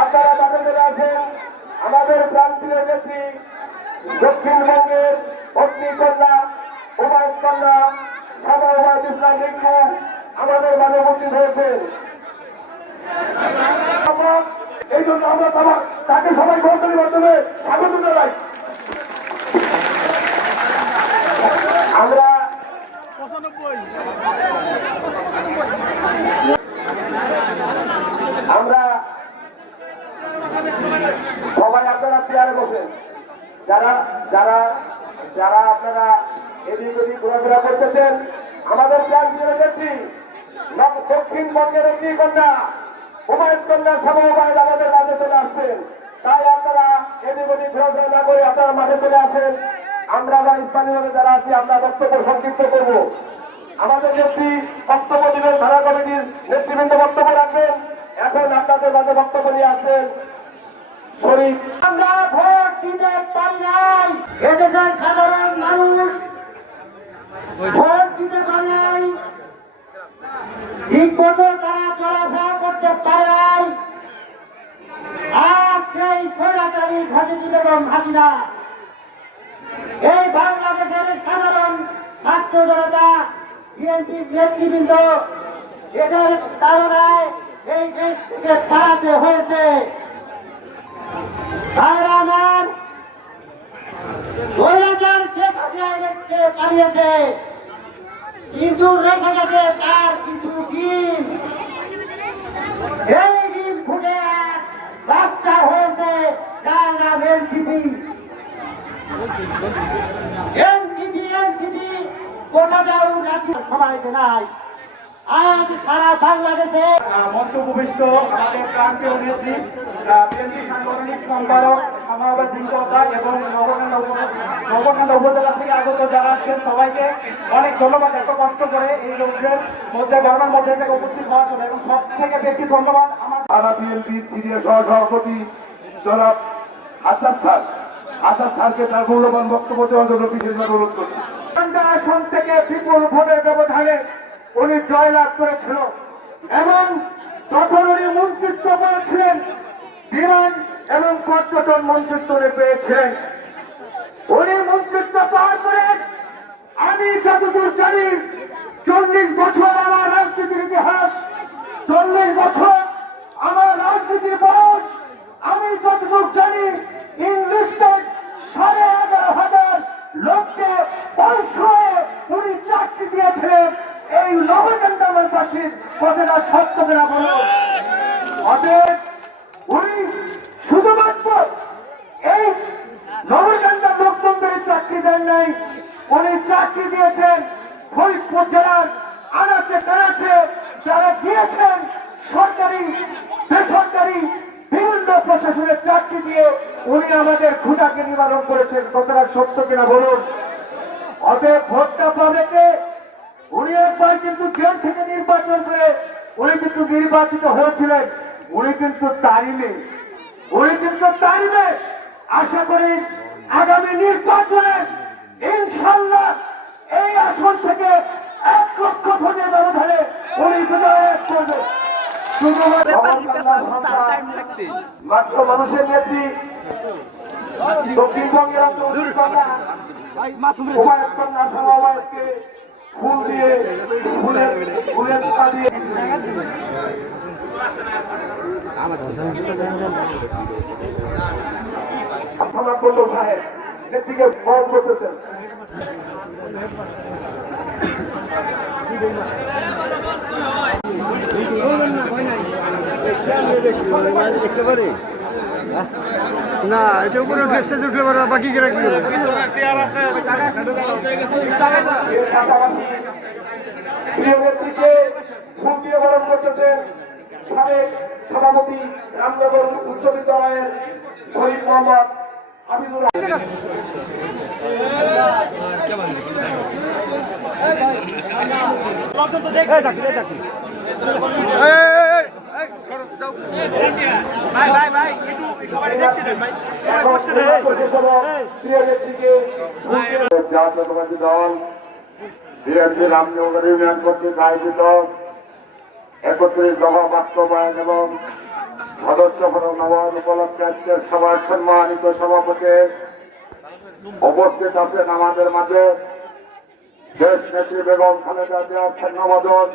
আপনারা তাকে চলে আসেন আমাদের প্রান্তীয় নেত্রী দক্ষিণবঙ্গের অগ্নিকন্যা উমায়ুন কন্যা সাদা ওবায়দ ইসলাম রিঙ্কু আমাদের মাঝে উপস্থিত হয়েছেন। এই জন্য আমরা তাকে সবাই বর্তমানের মাধ্যমে স্বাগত জানাই। আমরা সবাই আপনারা চেয়ারে বসেন। যারা যারা যারা আপনারা এদিক ওদিক ঘোরাফেরা করতেছেন, আমাদের প্রান্তীয় নেত্রী দক্ষিণবঙ্গের অগ্নিকন্যা উমায়ুন কন্যা সাদা ওবায়দ আমাদের মাঝে চলে আসছেন। তাই আপনারা এদিক ওদিক ঘোরাফেরা না করে আপনারা মাঠে চলে আসেন। আমরা স্থানীয়ভাবে যারা আছি আমরা বক্তব্য সংক্ষিপ্ত করব। আমাদের নেত্রী বক্তব্য দিবেন, ধারা কমিটির নেতৃবৃন্দ বক্তব্য রাখবেন। এখন আপনাদের মাঝে বক্তব্য নিয়ে আসছেন শরীফ। আমরা ভোট দিতে পারি নাই, এদেশের সাধারণ মানুষ ভোট দিতে পারে নাই, ঠিক মতো তারা চলাফেরা করতে পারে নাই। আর সেই স্বৈরাচারী ঘটিত এবং হাসিনা এই বাংলাদেশের সাধারণ ছাত্র জনতা বিএনপির নেতৃবৃন্দ এদের কারণায় এই দেশ থেকে পালাতে হয়েছে। পালিয়েছে, কিন্তু রেখে গেছে তার কিছু ডিম। এই ডিম ফুটে বাচ্চা হয়েছে, যার নাম এনসিপি। এনসিপি কোথাও সবাইকে নাই। আজ সারা বাংলাদেশে মঞ্চ উপবিষ্ট আমাদের প্রান্তীয় নেত্রী বিএনপি সাংগঠনিক সম্পাদক শামাওয়াত রিঙ্কু এবং নবকান্দা উপজেলা থেকে আগত যারা আছেন সবাইকে অনেক ধন্যবাদ। এত কষ্ট করে এই লোকদের মধ্যে গরমের মধ্যে থেকে উপস্থিত হওয়ার জন্য, এবং সব থেকে বেশি ধন্যবাদ আমার থানা বিএনপির সিনিয়র সহসভাপতি জনাব আসাদ স্যারকে তার মূল্যবান বক্তব্য দেওয়ার জন্য বিশেষভাবে অনুরোধ করছি। আসন থেকে বিপুল ভোটের ব্যবধানে উনি জয়লাভ করেছিল, এবং তখন উনি মন্ত্রিত্ব করেছিলেন, বিমান এবং পর্যটন মন্ত্রিত্ব পেয়েছিলেন। উনি মন্ত্রিত্ব পাওয়ার পরে আমি যতদূর জানি 40 বছর আমার রাজনীতির ইতিহাস, 40 বছর আমার রাজনীতির বয়স, আমি যতদূর জানি ইংলিশে 11,500 লোককে পয়সায় উনি চাকরি দিয়েছিলেন। এই নবকান্দা বাসীর কথাটা সত্য কিনা বলুন। অতএব উনি শুধুমাত্র এই নবকান্দা লোকতন্ত্রের চাকরি দেন নাই, উনি চাকরি দিয়েছেন ফরিদপুর জেলার আনাচে কানাচে যারা দিয়েছেন সরকারি বেসরকারি বিভিন্ন প্রশাসনের চাকরি দিয়ে উনি আমাদের ক্ষুধাকে নিবারণ করেছেন। কথাটা সত্য কিনা বলুন। অতএব ভোটটা পাবে কে? উনি একবার কিন্তু জেল থেকে নির্বাচন করে উনি কিন্তু নির্বাচিত হয়েছিলেন। উনি কিন্তু তারিমে আশা করি আগামী নির্বাচনে ইনশাল্লাহ এই আসন থেকে 1 লক্ষ ভোটের ব্যবধানে উনি বিজয় করবেন। মাত্র মানুষের নেত্রী দক্ষিণবঙ্গের উমায়ুন কন্যা সাদা ওবায়দকে ফুল দিয়ে ফুলের তোড়া দিয়ে থানা করল সাহেব নেত্রীকে বরণ করতেছেন। দেখতে পারে না, এটা উপরে ড্রেসটা উঠলে পারে, বাকি কি রাখি প্রিয় নেত্রীকে ফুল দিয়ে বরণ করতেছেন সাবেক সভাপতি রামনগর উচ্চ বিদ্যালয়ের মোহাম্মদ হাবিবুর জাতীয়তাবাদী দল বিএনপি রামনগর ইউনিয়ন কর্তৃক আয়োজিত 31 দফা বাস্তবায়ন এবং সদস্য নবায়ন উপলক্ষে আজকের সভার সম্মানিত সভাপতি উপস্থিত আছেন আমাদের মাঝে দেশ নেত্রী বেগম খালেদা জিয়ার স্বর্ণবদন,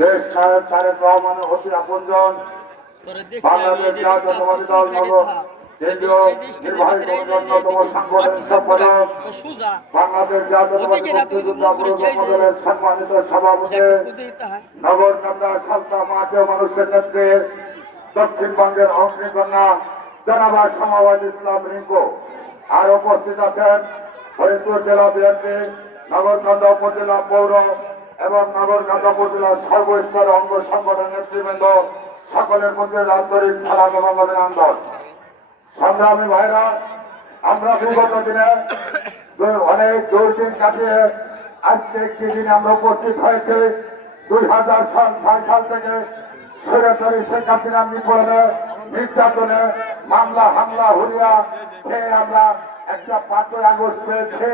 দেশ নায়ক তারেক রহমানের অতি আপনজন, বাংলাদেশ জাতীয়তাবাদী দল নগর কেন্দ্রীয় নির্বাহী কমিটির অন্যতম সাংগঠনিক সম্পাদক, বাংলাদেশ জাতীয়তাবাদী মুক্তিযোদ্ধা দলের সম্মানিত সভাপতি, নগর কান্দা সালতা মাঠে মানুষের নেত্রী, দক্ষিণবঙ্গের অগ্নিকন্যা জনাবা সমাজবাদী ইসলাম রিঙ্কু, আর উপস্থিত আছেন ফরিদপুর জেলা বিএনপি, নগরকান্দা উপজেলা পৌর এবং নগরকান্দা উপজেলার সর্বস্তরের অঙ্গ সংগঠন নেতৃবৃন্দ, সকলের মধ্যে আন্তরিক সালাম এবং অভিনন্দন। সংগ্রামী ভাইরা, আমরা বিগত দিনে অনেক দুর্দিন কাটিয়ে আজকে একটি দিনে আমরা উপস্থিত হয়েছে 2006 সাল থেকে স্বৈরাচারী শেখ হাসিনার নিপীড়নে, নির্যাতনে, মামলা হামলা হুরিয়া খেয়ে আমরা একটা 5ই আগস্ট পেয়েছি।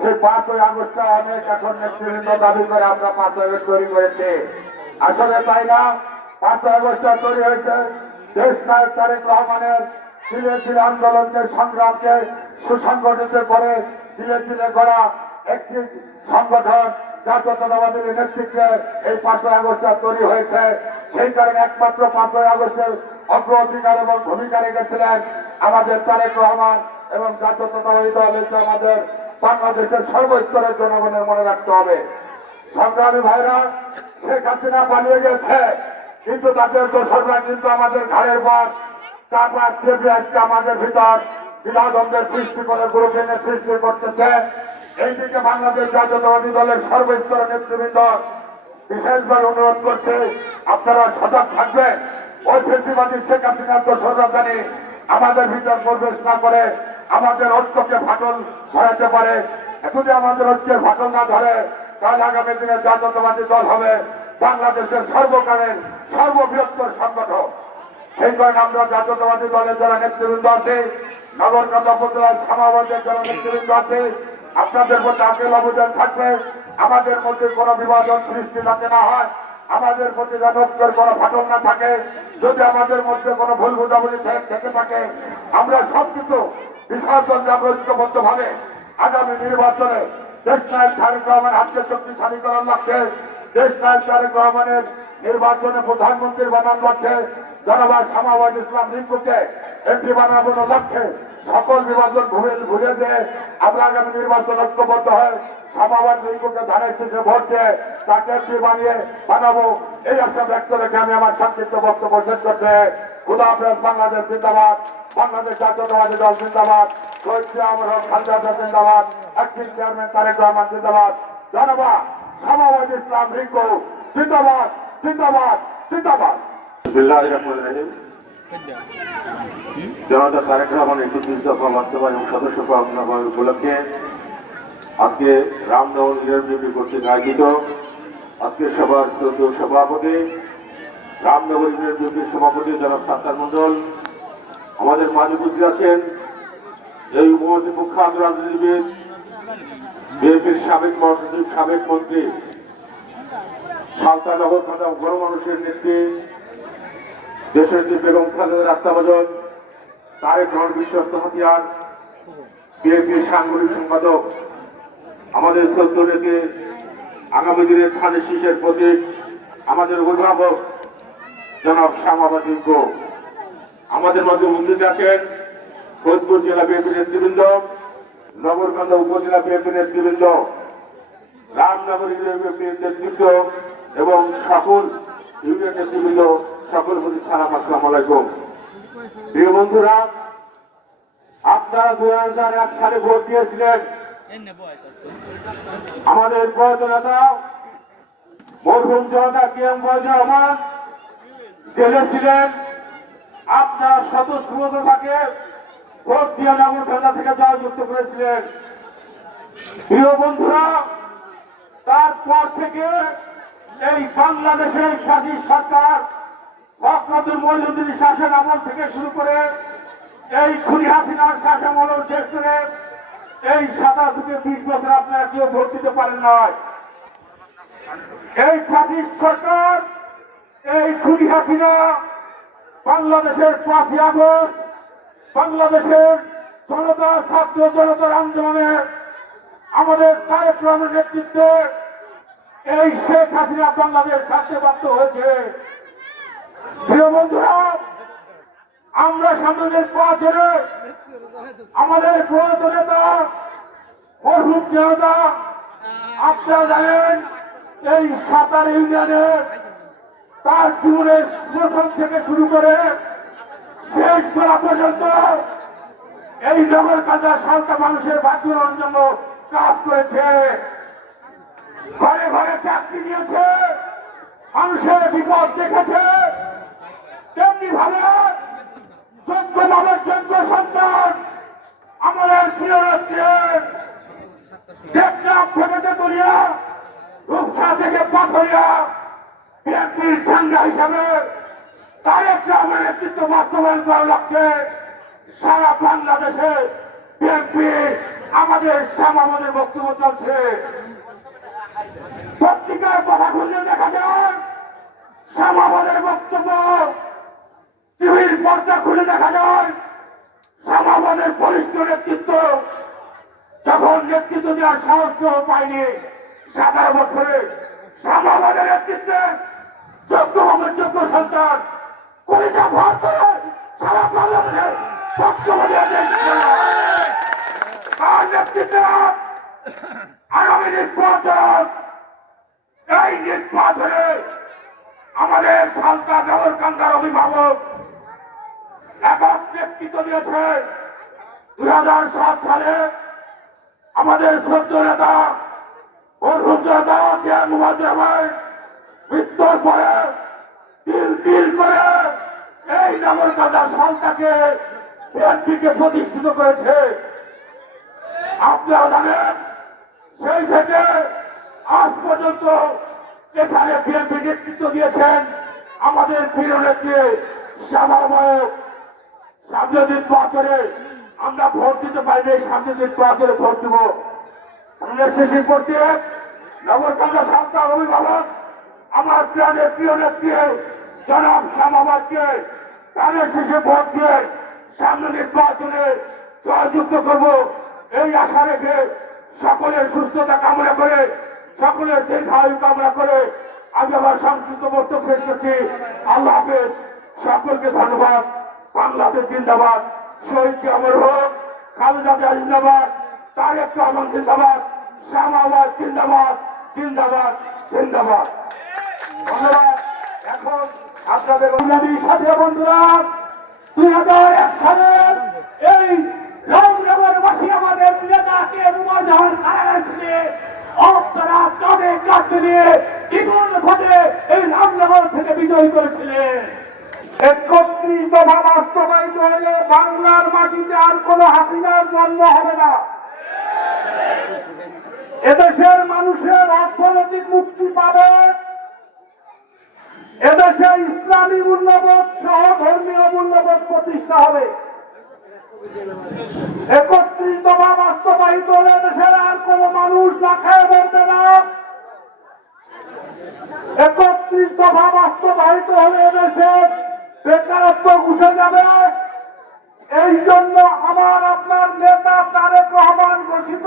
সেই 5ই আগস্টটা অনেক এখন নেতৃবৃন্দ দাবি করে আমরা 5ই আগস্ট তৈরি করেছি। আসলে তাই না, 5ই আগস্টটা তৈরি হয়েছে দেশ নায়ক তারেক রহমানের ধীরে ধীরে আন্দোলনকে সংগ্রামকে সুসংগঠিত করে ধীরে ধীরে গড়া একটি সংগঠন জাতীয়তাবাদী নেতৃত্বে এই 5ই আগস্টটা তৈরি হয়েছে। সেই কারণে একমাত্র 5ই আগস্টের অগ্রাধিকার এবং ভূমিকা রেখেছিলেন আমাদের তারেক রহমান এবং জাতীয়তাবাদী দল। এটা আমাদের বাংলাদেশের সর্বস্তরের জনগণের মনে রাখতে হবে। সংগ্রামী ভাইরা, শেখ হাসিনা পালিয়ে গেছে, কিন্তু তাদের দোসররা কিন্তু আমাদের ঘাড়ের পর চাপার চেপে আজকে আমাদের ভিতর দ্বিধাদ্বন্দ্বের সৃষ্টি করে গ্রুপিংয়ের সৃষ্টি করতেছে। এইদিকে বাংলাদেশ জাতীয়তাবাদী দলের সর্বস্তরের নেতৃবৃন্দ বিশেষভাবে অনুরোধ করছে, আপনারা সজাগ থাকবেন। ওই ফেসিবাদী শেখ হাসিনার দোসররা জানি আমাদের ভিতর প্রবেশ না করে আমাদের ঐক্যকে ফাটল ধরাতে পারে। যদি আমাদের ঐক্যের ফাটল না ধরে, তাহলে আগামী দিনে জাতীয়তাবাদী দল হবে বাংলাদেশের সর্বকালের সর্ববৃহত্তর সংগঠন। সেই কারণে আমরা জাতীয়তাবাদী দলের যারা নেতৃবৃন্দ আছে, নগরকান্দা উপজেলার সমাবেশের যারা নেতৃবৃন্দ আছে, আপনাদের মধ্যে আকেল অবদান থাকবে। আমাদের মধ্যে কোনো বিভাজন সৃষ্টি যাতে না হয়, আমাদের মধ্যে যেন ঐক্যের কোনো ফাটল না থাকে। যদি আমাদের মধ্যে কোনো ভুল বোঝাবুঝি থেকে থাকে, আমরা সবকিছু বিসর্জন আমরা ঐক্যবদ্ধ ভাবে আগামী নির্বাচনে দেশ নায়ক তারেক রহমান হাতকে শক্তিশালী করার লক্ষ্যে, দেশ নায়ক তারেক রহমানের নির্বাচনে প্রধানমন্ত্রী বানানোর লক্ষ্যে, জনাবা সমাজবাদী ইসলাম রিঙ্কুকে এমপি বানানোর লক্ষ্যে সকল বিভাজন ভুলে দিয়ে আমরা আগামী নির্বাচন ঐক্যবদ্ধ হয় সমাজবাদী রিঙ্কুকে ধানের শেষে ভোট দিয়ে তাকে এমপি বানাবো, এই আশা ব্যক্ত রেখে আমি আমার সংক্ষিপ্ত বক্তব্য শেষ করতে খুদা হাফেজ। বাংলাদেশ জিন্দাবাদ, বাংলাদেশ জাতীয়তাবাদী দল জিন্দাবাদ, শহীদ জিয়াউর রহমান খালেদা জিন্দাবাদ, অ্যাক্টিং চেয়ারম্যান তারেক রহমান জিন্দাবাদ, জনাবা সমাজবাদী ইসলাম রিঙ্কু জিন্দাবাদ, জিন্দাবাদ, জিন্দাবাদ। জনতা তারেক রহমানের 31 দফা বাস্তবায়ন এবং সদস্য নবায়ন উপলক্ষে আজকে রামনগর বিএনপি কর্তৃক আয়োজিত আজকের সভার শ্রদ্ধেয় সভাপতি, রামনগর বিএনপির সভাপতি জনাব সাত্তার মন্ডল আমাদের মাঝে উপস্থিত আছেন। এই উপমন্ত্রী প্রখ্যাত রাজনীতিবিদ, বিএনপির সাবেক মন্ত্রী, সালতা নগরকান্দা গণ মানুষের নেত্রী, দেশের যে বেগম খালেদা রাস্তাবাজন, তারেক রহমান বিশ্বস্ত হাতিয়ার, বিএনপির সাংগঠনিক সম্পাদক, আমাদের শ্রদ্ধেয় আগামী দিনের ধানের শীষের প্রতীক, আমাদের অভিভাবক জনাব সমাজবাদী রিঙ্কু, আমাদের মধ্যে উপস্থিত আছেন ফরিদপুর জেলা বিএনপি নেতৃবৃন্দ, নগরকান্দা উপজেলা বিএনপি নেতৃবৃন্দ, রামনগর বিএনপি নেতৃত্ব এবং সকল ইউনিয়ন নেতৃবৃন্দ, সকল প্রতি সালাম, আসসালামু আলাইকুম। প্রিয় বন্ধুরা, আপনারা 2001 সালে ভোট দিয়েছিলেন। আমাদের প্রয়াত নেতা মরহুম জনতা কেএম রহমান জেলে ছিলেন। আপনারা স্বতঃস্ফূর্ত থাকে ভোট দিয়ে নগরকান্দা থেকে জয়যুক্ত করেছিলেন। প্রিয় বন্ধুরা, তারপর থেকে এই বাংলাদেশের ফ্যাসিস্ট সরকার ফখরুদ্দিন মইনুদ্দিন শাসন আমল থেকে শুরু করে এই খুনি হাসিনার শাসন আমল শেষ করে এই 27-20 বছর আপনারা কেউ ভোট দিতে পারেন নাই। এই ফ্যাসিস্ট সরকার, এই খুনি হাসিনা বাংলাদেশের 5ই আগস্ট বাংলাদেশের জনতা, ছাত্র জনতার আন্দোলনে আমাদের তারেক রহমানের নেতৃত্বে এই শেখ হাসিনা বাংলাদেশ ছাড়তে বাধ্য হয়েছে। প্রিয় বন্ধুরা, আমরা সামনে নির্বাচনে আমাদের প্রয়াত নেতা মরহুম জনতা, আপনারা জানেন এই 7 ইউনিয়নের তার জীবনের প্রথম থেকে শুরু করে শেষ বেলা পর্যন্ত এই নগরকান্দা সালটা মানুষের বাঁচানোর জন্য কাজ করেছে। ঘরে ঘরে চাকরি দিয়েছে, মানুষের বিপদ দেখেছে। তেমনি ভাবে যোগ্য ভাবে যোগ্য সন্তান আমাদের প্রিয় নেত্রীর টেকনাফ থেকে তেতুলিয়া, রূপসা থেকে পাথরিয়া বিএনপির ঝান্ডা হিসাবে তারেক রহমানের নেতৃত্ব বাস্তবায়ন করা লাগছে। সারা বাংলাদেশে বিএনপি আমাদের আমাদের বক্তব্য চলছে। পত্রিকার কথা খুললে দেখা যায় আমাদের বক্তব্য, টিভির পর্দা খুলে দেখা যায় আমাদের বরিষ্ঠ নেতৃত্ব যখন নেতৃত্ব দেওয়ার সাহস কেউ পায়নি 17 বছরে আমাদের নেতৃত্বে যোগ্য সন্তান কলিজা ভর করে সারা বাংলাদেশে বক্তব্য তার নেতৃত্বে আগামী নির্বাচন, এই নির্বাচনে আমাদের সালতা নগরকান্দার অভিভাবক একক নেতৃত্ব দিয়েছে। 2007 সালে আমাদের সদ্য নেতা মরহুম জনতা মোহাম্মদ রহমান মৃত্যুর পরে তিল করে এই নগরকান্দার সালতাকে বিএনপিকে প্রতিষ্ঠিত করেছে। আপনারা জানেন সেই থেকে আজ পর্যন্ত এখানে বিএনপি নেতৃত্ব দিয়েছেন আমাদের প্রিয় নেত্রী শ্যামাবায়ক। সামনে নির্বাচনে আমরা ভোট দিতে পারিনি, সামনে নির্বাচনে ভোট দিব। আমরা শেষে করতে নগরকান্দা সালতার অভিভাবক আমার প্রাণের প্রিয় নেত্রী জনাব শ্যামাবাদকে প্রাণের শেষে ভোট দিয়ে সামনে নির্বাচনে জয়যুক্ত করব এই আশা রেখে সকলের সুস্থতা কামনা করে, সকলের দীর্ঘায়ু কামনা করে আমি আবার সংক্ষিপ্ত বক্তব্য শেষ করছি। আল্লাহ হাফেজ, সকলকে ধন্যবাদ। বাংলাদেশ জিন্দাবাদ, শহীদ অমর হোক, খালেদা জিয়া জিন্দাবাদ, তারেক রহমান জিন্দাবাদ, শাহবাজ জিন্দাবাদ, জিন্দাবাদ জিন্দাবাদ। ধন্যবাদ। এখন আপনাদের সাথে বন্ধুরা 2001 সালের এই রামনগরবাসী আমাদের নেতাকে রুমাল জাহান কারাগার ছিলেন আপনারা তাদের কাছে নিয়ে দ্বিগুণ ভোটে এই রামনগর থেকে বিজয়ী করেছিলেন। 31 দফা বাস্তবায়িত হলে বাংলার মাটিতে আর কোন হাসিনার জন্ম হবে না। এদেশের মানুষের অর্থনৈতিক মুক্তি পাবে, এদেশে ইসলামী মূল্যবোধ সহ ধর্মীয় মূল্যবোধ প্রতিষ্ঠা হবে। 31 দফা বাস্তবায়িত হলে দেশের আর কোন মানুষ না খেয়ে মরবে না। 31 দফা বাস্তবায়িত হলে দেশের বেকারত্ব ঘুষে যাবে। এই জন্য আমার আপনার নেতা তারেক রহমান ঘোষিত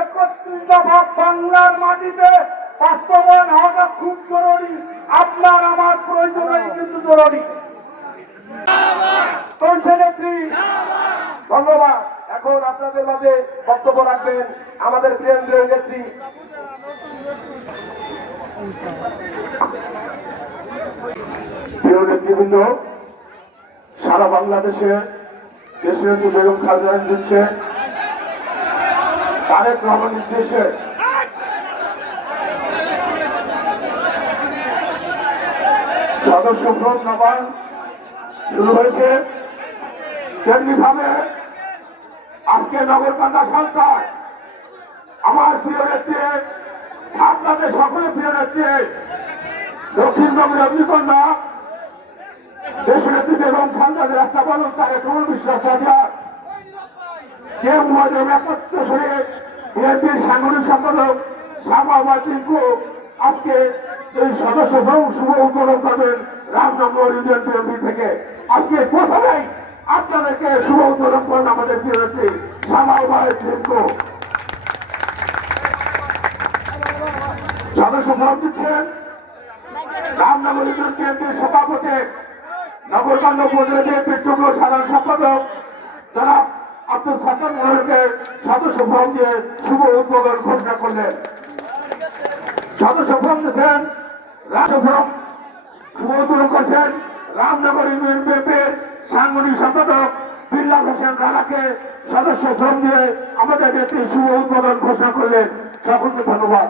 31 দফা বাংলার মাটিতে বাস্তবায়ন হওয়াটা খুব জরুরি। আপনার আমার প্রয়োজনেই কিন্তু জরুরি। ধন্যবাদ। এখন আপনাদের মাঝে বক্তব্য রাখবেন আমাদের কেন্দ্রীয় নেত্রী প্রিয় নেতৃবৃন্দ, সারা বাংলাদেশে দেশের যে বেগম খালেদা দিচ্ছে তারেক রহমান নির্দেশে সদস্য ভোট নবায়ন শুরু হয়েছে। তেমনি ভাবে আজকে নগরকান্দা সংস্থায় আমার প্রিয় নেত্রী, আপনাদের সকলে প্রিয় নেত্রী, দক্ষিণবঙ্গের অগ্নিকন্যা দেশনেত্রী বেগম খালেদা রাস্তা বলুন তাকে কোন বিশ্বাস হাতিয়ার কে মহাজন একত্র সরে বিএনপির সাংগঠনিক সম্পাদক শামা টিঙ্কু আজকে এই সদস্য শুভ উদ্বোধন করবেন রামনগর ইউনিয়ন বিএনপি থেকে। আজকে প্রথমেই আপনাদেরকে শুভ উদ্বোধন করেন আমাদের প্রিয় নেত্রী শামা টিঙ্কু। সদস্য ফরম দিচ্ছেন রামনগর ইউনিয়ন বিএনপির সভাপতি নগরকান্দা উপজেলা বিএনপির যুগ্ম সাধারণ সম্পাদক যারা আব্দুল সাত্তার মোহনকে সদস্য ফরম দিয়ে শুভ উদ্বোধন ঘোষণা করলেন। সদস্য ফরম দিয়েছেন রাষ্ট্র ফরম শুভ উদ্বোধন করছেন রামনগর ইউনিয়ন বিএনপির সাংগঠনিক সম্পাদক বিল্লাল হোসেন রানাকে সদস্য ফরম দিয়ে আমাদের নেত্রী শুভ উদ্বোধন ঘোষণা করলেন। সকলকে ধন্যবাদ।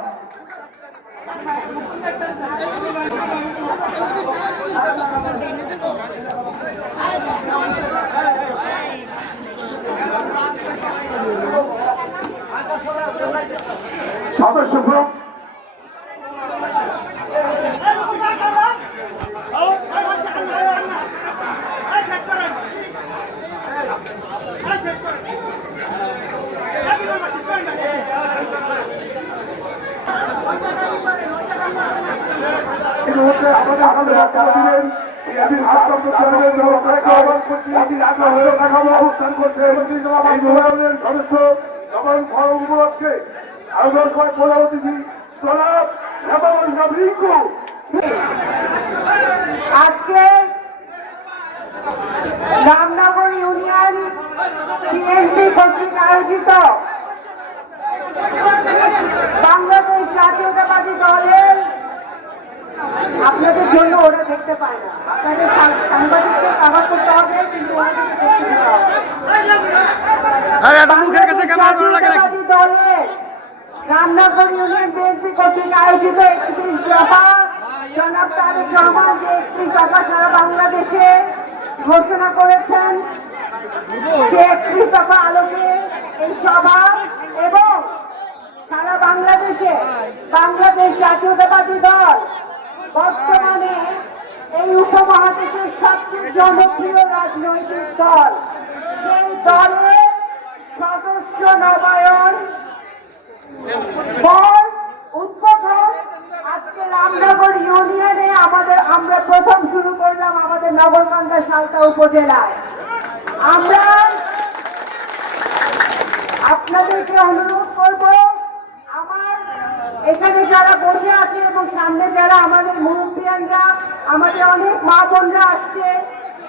সদস্য ফরম আমাদের বক্তব্য দিলেন অবস্থান করছেন সদস্য নবায়ন ফরম উপলক্ষে আয়োজন করে প্রধান অতিথি জনাব শ্যামা রিঙ্কু। আজকে রামনগর ইউনিয়ন বিএনপি কর্তৃক আয়োজিত বাংলাদেশ জাতীয়তাবাদী দলের আপনাদের জন্য ওরা দেখতে পায় না, আপনাদের সাংবাদিককে কাভার করতে হবে, কিন্তু ওনাদেরকে দেখতে দিতে হবে। জাতীয়তাবাদী দলের রামনগর ইউনিয়ন বিএনপি কর্তৃক আয়োজিত 31 দফা জনাব তারেক রহমান যে 31 দফা সারা বাংলাদেশে ঘোষণা করেছেন, সে 31 দফা আলোকে এই সভা এবং সারা বাংলাদেশে বাংলাদেশ জাতীয়তাবাদী দল বর্তমানে এই উপমহাদেশের সবচেয়ে জনপ্রিয় রাজনৈতিক দল, সেই দলের সদস্য নবায়ন উদ্বোধন আজকে রামনগর ইউনিয়নে আমরা প্রথম শুরু করলাম আমাদের নগরকান্দা সালতা উপজেলায়। আমরা আপনাদেরকে অনুরোধ করব, আমার এখানে যারা বসে আছে এবং সামনে যারা আমাদের মুরব্বিয়ানরা, আমাদের অনেক মা বোনরা আসছে,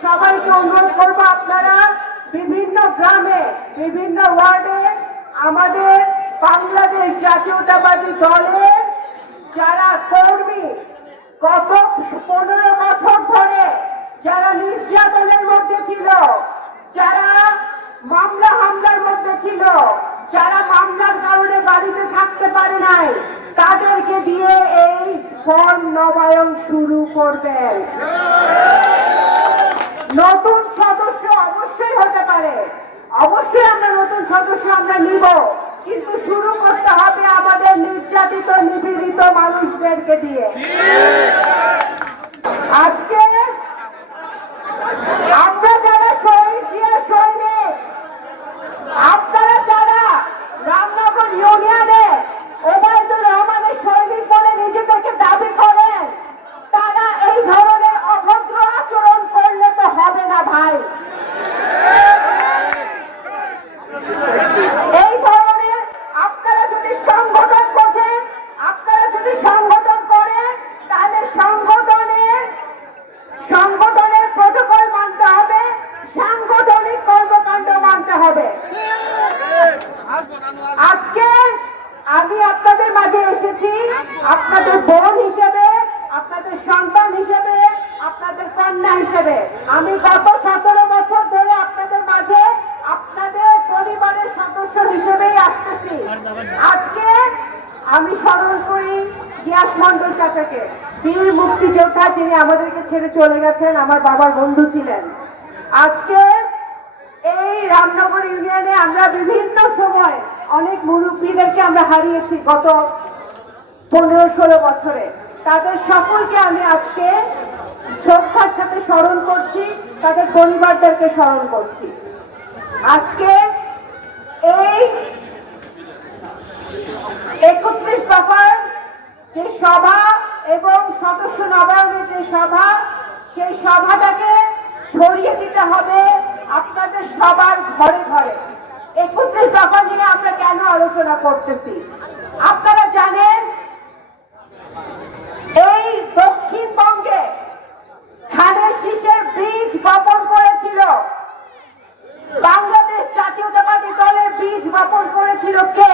সবাইকে অনুরোধ করব আপনারা বিভিন্ন গ্রামে বিভিন্ন ওয়ার্ডে আমাদের বাংলাদেশ জাতীয়তাবাদী দলের যারা কর্মী গত 15 বছর ধরে যারা নির্যাতনের মধ্যে ছিল, যারা মামলা হামলার মধ্যে ছিল, যারা মামলার কারণে বাড়িতে থাকতে পারে নাই, তাদেরকে দিয়ে এই ফর্ম নবায়ন শুরু করবেন। নতুন সদস্য অবশ্যই হতে পারে, অবশ্যই আমরা নতুন সদস্য আমরা নিব, কিন্তু শুরু করতে হবে আমাদের নির্যাতিত নিপীড়িত মানুষদেরকে দিয়ে। আজকে আমরা যারা শহীদ জিয়া সৈনিক, আপনারা যারা রামনগর ইউনিয়নে ওবায়দুর রহমানের সৈনিক বলে নিজেদেরকে দাবি করেন, তারা এই ধরনের অভদ্র আচরণ করলে তো হবে না ভাই। এই ধরনের আপনারা যদি সংগঠন করছেন, আপনারা যদি সংগঠন করেন, তাহলে সংগঠনের প্রটোকল মানতে হবে, সাংগঠনিক কর্মকাণ্ড মানতে হবে। আজকে আমি আপনাদের মাঝে এসেছি আপনাদের বোন হিসেবে, আপনাদের সন্তান হিসেবে, আপনাদের কন্যা হিসেবে। আমি গত 17 বছর ধরে আপনাদের মাঝে আপনাদের পরিবারের সদস্য হিসেবেই আসতেছি। আজকে আমি স্মরণ করি গিয়াস মন্ডল চাচাকে, বীর মুক্তিযোদ্ধা, যিনি আমাদেরকে ছেড়ে চলে গেছেন, আমার বাবার বন্ধু ছিলেন। আজকে এই রামনগর ইউনিয়নে আমরা বিভিন্ন সময় অনেক মুরব্বীদেরকে আমরা হারিয়েছি গত 15-16 বছরে। তাদের সকলকে আমি আজকে শ্রদ্ধার সাথে স্মরণ করছি, তাদের পরিবারদেরকে স্মরণ করছি। আজকে এই 31 দফার যে সভা এবং সদস্য নবায়নের যে সভা, সেই সভাটাকে ছড়িয়ে দিতে হবে আপনাদের সবার ঘরে ঘরে। 31 দফা নিয়ে আমরা কেন আলোচনা করতেছি আপনারা জানেন। এই দক্ষিণবঙ্গে ধানের শীষের বীজ বপন করেছিল বাংলাদেশ জাতীয়তাবাদী দলের বীজ বপন করেছিল কে?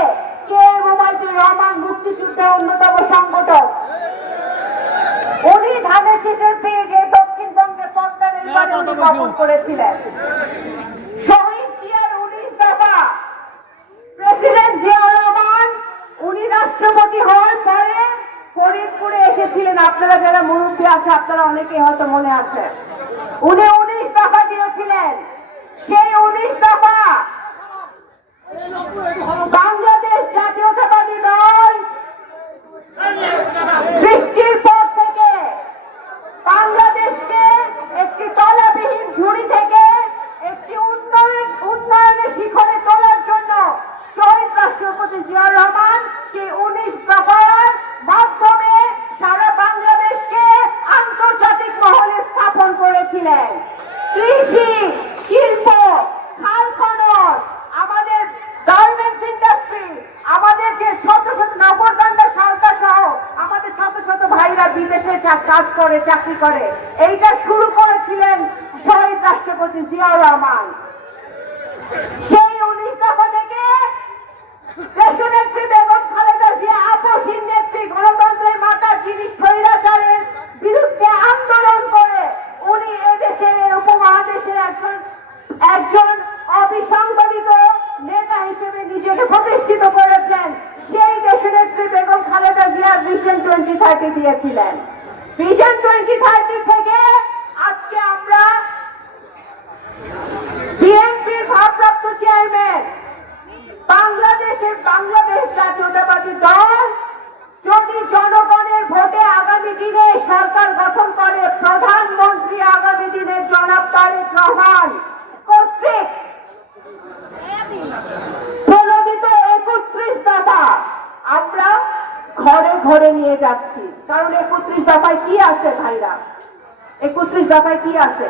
মোবাইদুর রহমান, মুক্তিযুদ্ধের অন্যতম সংগঠক। উনি ধানের শীষের বীজ এই দক্ষিণবঙ্গে পদ্মা নির্মাণে উনি বপন করেছিলেন। শহীদ জিয়ার 19 দফা, প্রেসিডেন্ট জিয়াউর রহমান উনি রাষ্ট্রপতি হওয়ার পরে ফরিদপুরে এসেছিলেন। আপনারা যারা মুরব্বী আছে আপনারা অনেকেই হয়তো মনে আছে, উনি 19 দফা দিয়েছিলেন। সেই 19 দফা বাংলাদেশ জাতীয়তাবাদী দল সৃষ্টির পর থেকে বাংলাদেশকে একটি তলাবিহীন ঝুড়ি থেকে একটি উন্নয়নের শিখরে তোলার জন্য শহীদ রাষ্ট্রপতি জিয়াউর রহমান সেই 19 দফার মাধ্যমে সারা বাংলাদেশকে আন্তর্জাতিক মহলে স্থাপন করেছিলেন। কৃষি, শিল্প, খাল খনন, আমাদের গার্মেন্টস ইন্ডাস্ট্রি, আমাদের যে শত শত নগরকান্দা সালতা সহ আমাদের শত শত ভাইরা বিদেশে কাজ করে, চাকরি করে, এইটা শুরু করেছিলেন শহীদ রাষ্ট্রপতি জিয়াউর রহমান। সেই 19 দফা থেকে দেশনেত্রী বেগম খালেদা জিয়া আপসহীন নেত্রী, গণতন্ত্রের মাতা, যিনি স্বৈরাচারের বিরুদ্ধে আন্দোলন করে উনি এদেশের উপমহাদেশের একজন অবিসংবাদিত নেতা হিসেবে নিজেকে প্রতিষ্ঠিত করেছেন। সেই দেশনেত্রী বেগম খালেদা জিয়া ভিশন 2030 দিয়েছিলেন। ভিশন 2030 থেকে আজকে আমরা বিএনপির ভারপ্রাপ্ত চেয়ারম্যান, বাংলাদেশ জাতীয়তাবাদী দল যদি জনগণের ভোটে আগামী দিনে সরকার গঠন করে, প্রধানমন্ত্রী আগামী দিনে জনাব তারেক রহমান কর্তৃক প্রণোদিত 31 দফা আমরা ঘরে ঘরে নিয়ে যাচ্ছি। কারণ 31 দফায় কি আছে ভাইরা? 31 দফায় কি আছে?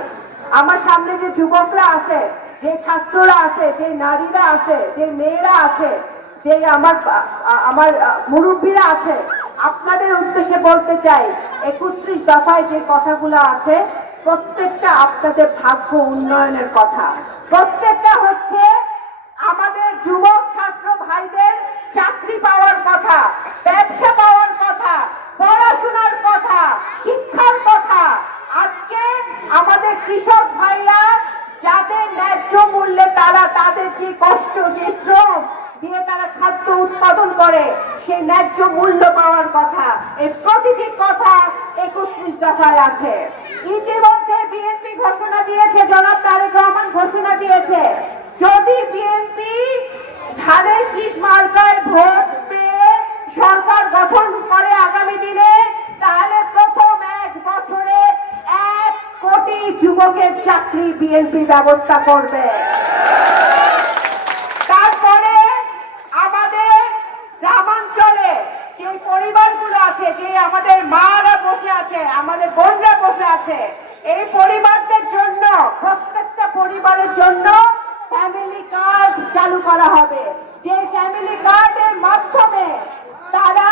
আমার সামনে যে যুবকরা আছে, যে ছাত্ররা আছে, যে নারীরা আছে, যে মেয়েরা আছে, যে আমার মুরব্বীরা আছে, আপনাদের উদ্দেশ্যে বলতে চাই 31 দফায় যে কথাগুলো আছে প্রত্যেকটা আপনাদের ভাগ্য উন্নয়নের কথা। প্রত্যেকটা হচ্ছে আমাদের যুবক ছাত্র ভাইদের চাকরি পাওয়ার কথা, ব্যবসা পাওয়ার কথা, পড়াশোনার কথা, শিক্ষার কথা। আজকে আমাদের কৃষক ভাইরা যাদের ন্যায্য মূল্যে তারা তাদের যে কষ্ট, যে শ্রম দিয়ে তারা খাদ্য উৎপাদন করে, সেই ন্যায্য মূল্য পাওয়ার কথা। এই প্রতিটি কথা 31 দফায় আছে। ইতিমধ্যে বিএনপি ঘোষণা দিয়েছে, জনাব তারেক রহমান ঘোষণা দিয়েছে, যদি বিএনপি ধানের শীষ মার্কায় ভোট পেয়ে সরকার গঠন করে আগামী দিনে, তাহলে প্রথম 1 বছরে 1 কোটি যুবকের চাকরি বিএনপি ব্যবস্থা করবে। তারপরে আমাদের গ্রামাঞ্চলে যে পরিবারগুলো আছে, যে আমাদের মারা বসে আছে, আমাদের বোনরা বসে আছে, এই পরিবারদের জন্য, প্রত্যেকটা পরিবারের জন্য ফ্যামিলি কার্ড চালু করা হবে। যে ফ্যামিলি কার্ডের মাধ্যমে তারা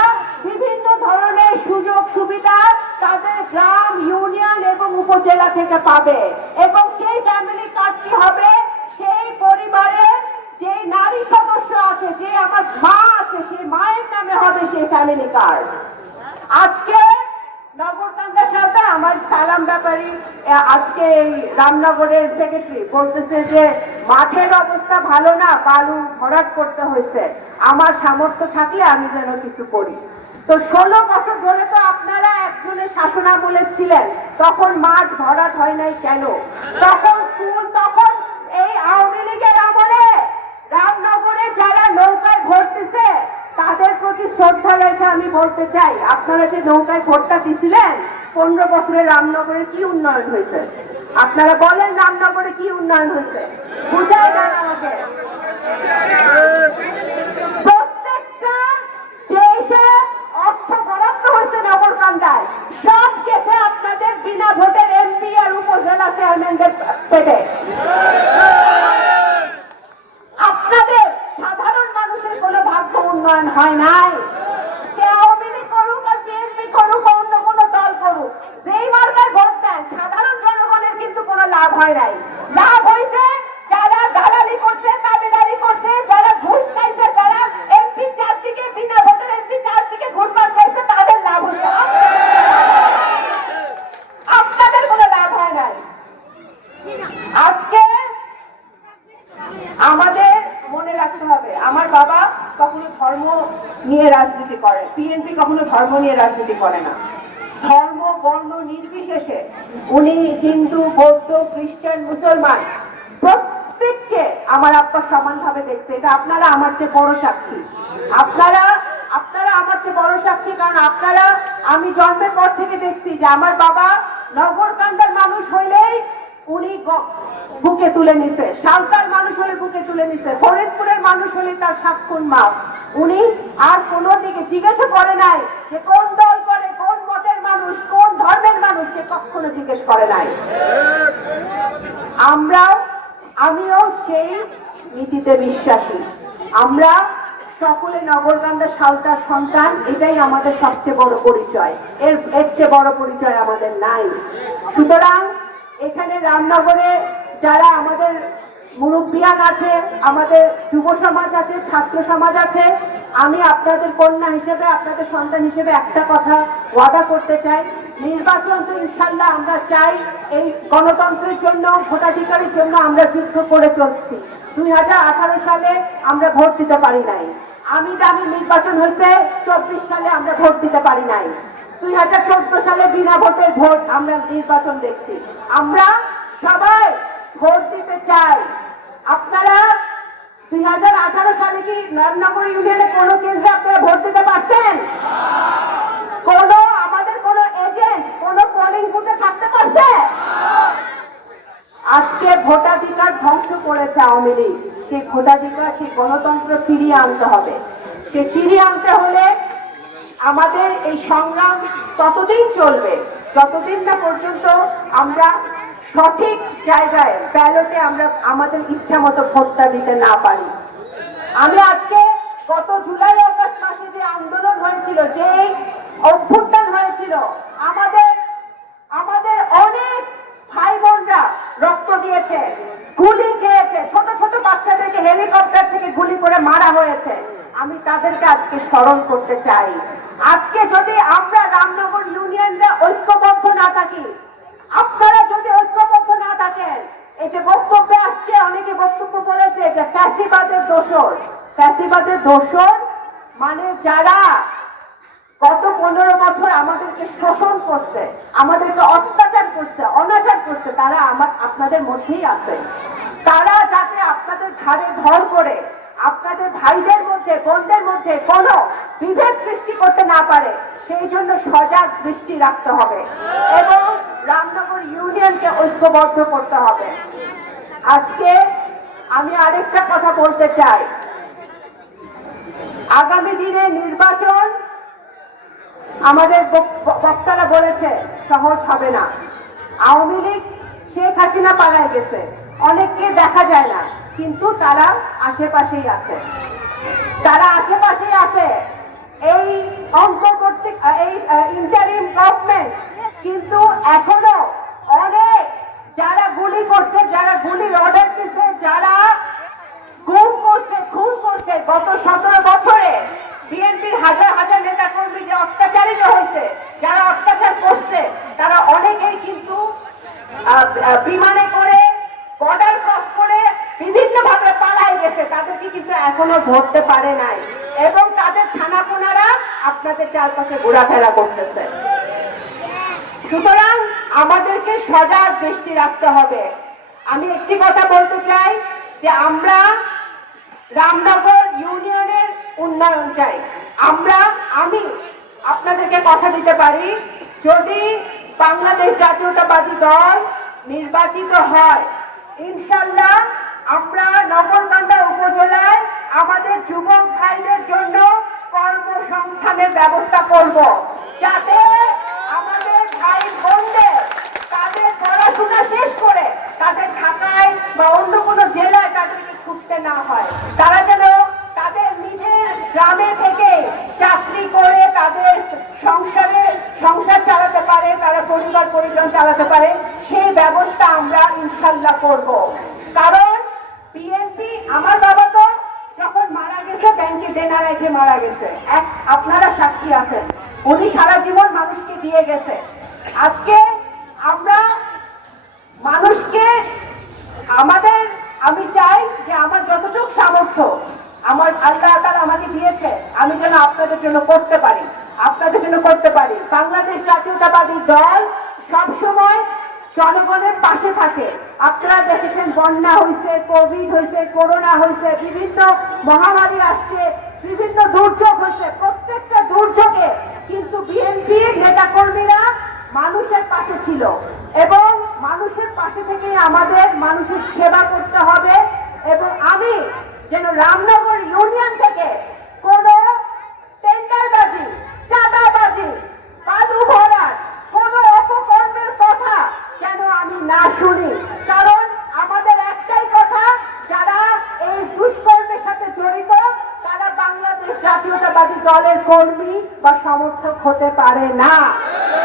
বিভিন্ন ধরনের সুযোগ সুবিধা তাদের গ্রাম, ইউনিয়ন এবং উপজেলা থেকে পাবে। এবং সেই ফ্যামিলি কার্ডটি হবে সেই পরিবারের যে নারী সদস্য আছে, যে আমার মা আছে, সেই মায়ের নামে হবে সেই ফ্যামিলি কার্ড। আজকে নগরকান্দার সাথে আমার সালাম ব্যাপারী, আজকে এই রামনগরের সেক্রেটারি বলতেছে যে মাঠের অবস্থা ভালো না, বালু ভরাট করতে হয়েছে, আমার সামর্থ্য থাকলে আমি যেন কিছু করি। তো 16 বছর ধরে তো আপনারা একজনের শাসনামলে ছিলেন, তখন মাঠ ভরাট হয় নাই কেন? তখন স্কুল, তখন এই আওয়ামী লীগের আমলে রামনগরে যারা নৌকায় ভোট দিছে তাদের প্রতি শ্রদ্ধা রেখে আমি বলতে চাই, আপনারা যে নৌকায় ভোটটা দিছিলেন 15 বছরে রামনগরে কি উন্নয়ন হয়েছে? আপনারা বলেন রামনগরে কি উন্নয়ন হয়েছে? বুঝাই দেন আমাকে। প্রত্যেকটা যে অর্থ বরাদ্দ হয়েছে নগরকান্দায় সব গেছে আপনাদের বিনা ভোটের এমপি আর উপজেলা চেয়ারম্যানদের পেটে। আপনাদের সাধারণ মানুষের কোনো ভাগ্য উন্নয়ন হয় নাই। সে আওয়ামী লীগ করুক আর বিএনপি করুক, অন্য কোনো দল করুক, যেই মার্কায় ভোট দেন সাধারণ জনগণের কিন্তু কোনো লাভ হয় নাই। লাভ হয়েছে যারা দালালি করছে, দাবিদারি করছে, যারা ঘুষ খাইছে, যারা এমপি চারদিকে বিনা ভোটের এমপি চারদিকে ঘুরপাক খাইছে, তাদের লাভ হচ্ছে। আপনাদের কোনো লাভ হয় নাই। আজকে আমাদের মনে রাখতে হবে, আমার বাবা কখনো ধর্ম নিয়ে রাজনীতি করে, বিএনপি কখনো ধর্ম নিয়ে রাজনীতি করে না। ধর্ম বর্ণ নির্বিশেষে উনি হিন্দু, বৌদ্ধ, খ্রিস্টান, মুসলমান প্রত্যেককে আমার আব্বা সমানভাবে দেখছে। এটা আপনারা আমার চেয়ে বড় সাক্ষী। আপনারা আমার চেয়ে বড় সাক্ষী, কারণ আপনারা, আমি জন্মের পর থেকে দেখছি যে আমার বাবা নগরকান্দার মানুষ হইলেই উনি বুকে তুলে নিছে, সাঁওতাল মানুষ হলে বুকে তুলে নিছে, ফরিদপুরের মানুষ হলে তার 7 গুণ মাপ। উনি আর কোনো দিকে জিজ্ঞাসা করে নাই যে কোন দল করে, কোন মতের মানুষ, কোন ধর্মের মানুষ, সে কখনো জিজ্ঞেস করে নাই। আমিও সেই নীতিতে বিশ্বাসী। আমরা সকলে নগরকান্দা সাঁওতাল সন্তান, এটাই আমাদের সবচেয়ে বড় পরিচয়। এর চেয়ে বড় পরিচয় আমাদের নাই। সুতরাং এখানে রামনগরে যারা আমাদের মুরব্বিয়ান আছে, আমাদের যুব সমাজ আছে, ছাত্র সমাজ আছে, আমি আপনাদের কন্যা হিসেবে, আপনাদের সন্তান হিসেবে একটা কথা ওয়াদা করতে চাই, নির্বাচন তো ইনশাল্লাহ আমরা চাই, এই গণতন্ত্রের জন্য, ভোটাধিকারের জন্য আমরা যুদ্ধ করে চলছি। 2018 সালে আমরা ভোট দিতে পারি নাই। আমি দামি নির্বাচন হয়েছে 24 সালে আমরা ভোট দিতে পারি নাই। 2014 সালে বিনা ভোটের ভোট আমরা নির্বাচন দেখছি। আমরা সবাই ভোট দিতে চাই। আপনারা 2018 সালে কি রামনগর ইউনিয়নে কোনো কেন্দ্রে আপনারা ভোট দিতে পারছেন? আমাদের কোনো এজেন্ট কোনো পোলিং বুথে থাকতে পারছে? আজকে ভোটাধিকার ধ্বংস করেছে আওয়ামী লীগ। সেই ভোটাধিকার, সেই গণতন্ত্র ফিরিয়ে আনতে হবে। সে ফিরিয়ে আনতে হলে আমাদের এই সংগ্রাম ততদিন চলবে যতদিন না পর্যন্ত আমরা সঠিক জায়গায় ব্যালটে আমরা আমাদের ইচ্ছা মতো ভোটটা দিতে না পারি। আমি আজকে গত জুলাই আগস্ট মাসে যে আন্দোলন হয়েছিল, যে অভ্যুত্থান হয়েছিল, আমাদের অনেক ভাই বোনরা রক্ত দিয়েছে, গুলি খেয়েছে, ছোট ছোট বাচ্চাদেরকে হেলিকপ্টার থেকে গুলি করে মারা হয়েছে। আমি তাদেরকে আজকে স্মরণ করতে চাই। আজকে যদি আমরা রামনগর ইউনিয়নরা ঐক্যবদ্ধ না থাকি, আপনারা যদি ঐক্যবদ্ধ না থাকেন, এই যে বক্তব্যে আসছে, অনেকে বক্তব্য বলেছে যে ফ্যাসিবাদের দোসর। ফ্যাসিবাদের দোসর মানে যারা গত 15 বছর আমাদেরকে শোষণ করছে, আমাদেরকে অত্যাচার করছে, অনাচার করছে, তারা আপনাদের মধ্যেই আছে। তারা যাতে আপনাদের ঘাড়ে ভর করে আপনাদের ভাইদের মধ্যে, বোনদের মধ্যে কোনো বিভেদ সৃষ্টি করতে না পারে, সেই জন্য সজাগ দৃষ্টি রাখতে হবে এবং রামনগর ইউনিয়নকে ঐক্যবদ্ধ করতে হবে। আজকে আমি আরেকটা কথা বলতে চাই, আগামী দিনে নির্বাচন আমাদের বক্তারা বলেছে সহজ হবে না। আওয়ামী লীগ, শেখ হাসিনা পালায় গেছে, অনেককে দেখা যায় না, কিন্তু তারা আশেপাশেই আছে। এই অন্তর্বর্তী এই ইন্টারিম গভর্নমেন্ট কিন্তু এখনো অনেক যারা গুলি করছে, যারা গুলির অর্ডার দিচ্ছে, যারা গুম করছে, খুন করছে, গত 17 বছরে বিএনপির হাজার হাজার নেতা কর্মী যে অত্যাচারিত হয়েছে, যারা অত্যাচার করছে, তারা অনেকেই কিন্তু বিমানে করে, বর্ডার ক্রস করে বিভিন্ন ভাবে পালায় গেছে। তাদেরকে কিন্তু এখনো ধরতে পারে নাই এবং তাদের ছানাপোনারা আপনাদের চারপাশে ঘোরাফেরা করতেছে। সুতরাং আমাদেরকে সজাগ দৃষ্টি রাখতে হবে। আমি একটি কথা বলতে চাই যে আমরা রামনগর ইউনিয়নের উন্নয়ন চাই। আমি আপনাদেরকে কথা দিতে পারি, যদি বাংলাদেশ জাতীয়তাবাদী দল নির্বাচিত হয়, ইনশাল্লাহ আমরা নগরকান্দা উপজেলায় আমাদের যুবক ভাইদের জন্য কর্মসংস্থানের ব্যবস্থা করব, যাতে আমাদের ভাই বোনদের তাদের পড়াশোনা শেষ করে তাদের ঢাকায় বা অন্য কোনো জেলায় তাদেরকে ছুটতে না হয়। তারা যেন তাদের নিজের গ্রামে থেকে চাকরি করে তাদের সংসার চালাতে পারে, তারা পরিবার পরিজন চালাতে পারে, সেই ব্যবস্থা আমরা ইনশাল্লাহ করব। কারণ বিএনপি, আমার বাবা তো যখন মারা গেছে ব্যাংকে দেনা রেখে মারা গেছে, আপনারা সাক্ষী আছেন, উনি সারা জীবন মানুষকে দিয়ে গেছে। আজকে আমরা মানুষকে আমি চাই যে আমার যতটুকু সামর্থ্য আমার আল্লাহ তাআলা আমাকে দিয়েছে, আমি যেন আপনাদের জন্য করতে পারি। বাংলাদেশ জাতীয়তাবাদী দল সবসময় জনগণের পাশে থাকে। আপনারা দেখেছেন, বন্যা হয়েছে, কোভিড হয়েছে, করোনা হয়েছে, বিভিন্ন মহামারী আসছে, বিভিন্ন দুর্যোগ হয়েছে, প্রত্যেকটা দুর্যোগে কিন্তু বিএনপির নেতাকর্মীরা মানুষের পাশে ছিল এবং মানুষের পাশে থেকে আমাদের মানুষের সেবা করতে হবে। এবং আমি যেন রামনগর ইউনিয়ন থেকে কোনো টেন্ডারবাজি, চাঁদাবাজি, বালু ভরাট, কোনো অপকর্মের কথা যেন আমি না শুনি। কারণ আমাদের একটাই কথা, যারা এই দুষ্কর্মের সাথে জড়িত তারা বাংলাদেশ জাতীয়তাবাদী দলের কর্মী বা সমর্থক হতে পারে না।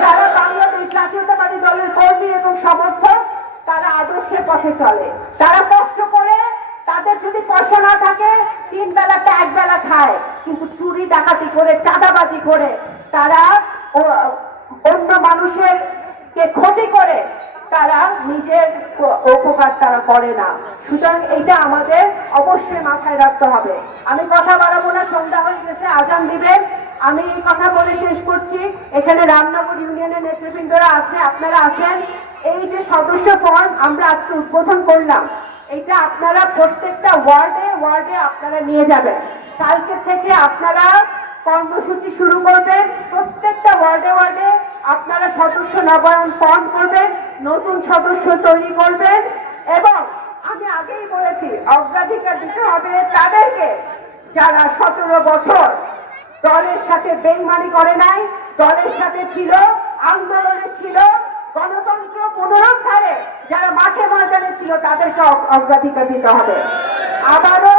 যারা বাংলাদেশ জাতীয়তাবাদী দলের কর্মী এবং সমর্থক, তারা আদর্শের পথে চলে, তারা কষ্ট করে, তাদের যদি পয়সা না থাকে 3 বেলাতে 1 বেলা খায়, কিন্তু চুরি ডাকাতি করে, চাঁদাবাজি করে, তারা অন্য মানুষের কে ক্ষতি করে, তারা নিজের উপকার তারা করে না। সুতরাং এটা আমাদের অবশ্যই মাথায় রাখতে হবে। আমি কথা বাড়াবো না, সন্ধ্যা হয়ে গেছে, আজান দিবেন। আমি এই কথা বলে শেষ করছি। এখানে রামনগর ইউনিয়নের নেতৃবৃন্দরা আছে, আপনারা আছেন। এই যে সদস্য ফর্ম আমরা আজকে উদ্বোধন করলাম, এটা আপনারা প্রত্যেকটা ওয়ার্ডে আপনারা নিয়ে যাবেন। কালকে থেকে আপনারা কর্মসূচি শুরু করবেন। প্রত্যেকটা ওয়ার্ডে আপনারা সদস্য নবায়ন ফর্ম করবেন, নতুন সদস্য তৈরি করবেন। এবং আমি আগেই বলেছি, অগ্রাধিকার দিতে হবে তাদেরকে যারা 17 বছর দলের সাথে বেইমানি করে নাই, দলের সাথে ছিল, আন্দোলনে ছিল, গণতন্ত্র পুনরুদ্ধারে যারা মাঠে ময়দানে ছিল, তাদেরকে অগ্রাধিকার দিতে হবে। আবারও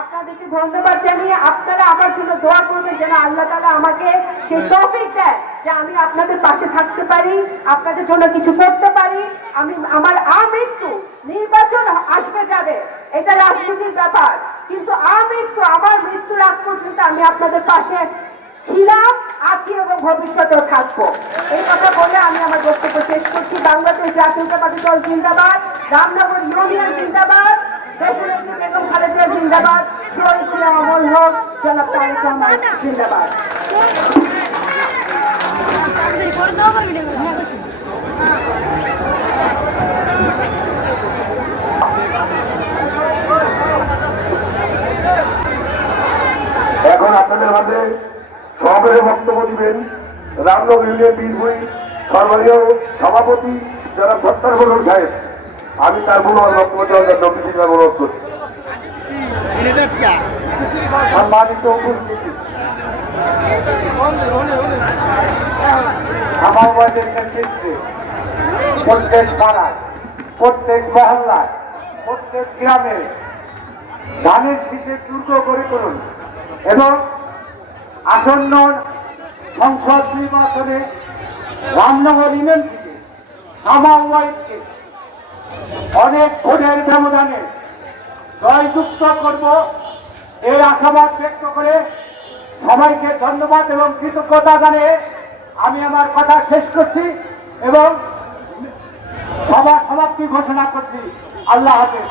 আপনাদেরকে ধন্যবাদ জানিয়ে আপনারা আমার জন্য দোয়া করবেন, যেন আল্লাহ তাআলা আমাকে সেই তৌফিক দেয় যে আমি আপনাদের পাশে থাকতে পারি, আপনাদের জন্য কিছু করতে পারি। আমার আমৃত্যু, নির্বাচন আসবে যাবে, এটা রাজনীতির ব্যাপার, কিন্তু আমার মৃত্যুর আগ পর্যন্ত আমি আপনাদের পাশে ছিলাম, আছি এবং ভবিষ্যতেও থাকবো। এই কথা বলে আমি আমার বক্তব্য শেষ করছি। বাংলাদেশ জাতীয়তাবাদী দল জিন্দাবাদ, রামনগর ইউনিয়ন জিন্দাবাদ, দেশনেত্রী বেগম খালেদা জিন্দাবাদ, শহীদ ইসলাম অমর হোক, জনাব তারেক রহমান জিন্দাবাদ। এখন আপনাদের মাঝে সভাপতি বক্তব্য দিবেন রামনগর ইউনিয়ন বিএনপি সর্বদলীয় সভাপতি যারা সত্তার বলুন সাহেব। আমি তার মূল্যবান বক্তব্য দেওয়ার জন্য বিশেষভাবে অনুরোধ করছি। সম্মানিত উপস্থিতি, আমার ওয়ার্ডের নেতৃত্বে প্রত্যেক পাড়ায়, প্রত্যেক মহল্লায়, প্রত্যেক গ্রামে ধানের শীষের দুর্গ গড়ে তুলুন এবং আসন্ন সংসদ নির্বাচনে রামনগর ইউনিয়ন থেকে আমার ওয়ার্ডকে অনেক ভোটের ব্যবধানে জয়যুক্ত করব, এই আশাবাদ ব্যক্ত করে সবাইকে ধন্যবাদ এবং কৃতজ্ঞতা জানিয়ে আমি আমার কথা শেষ করছি এবং সভা সমাপ্তি ঘোষণা করছি। আল্লাহ হাফেজ।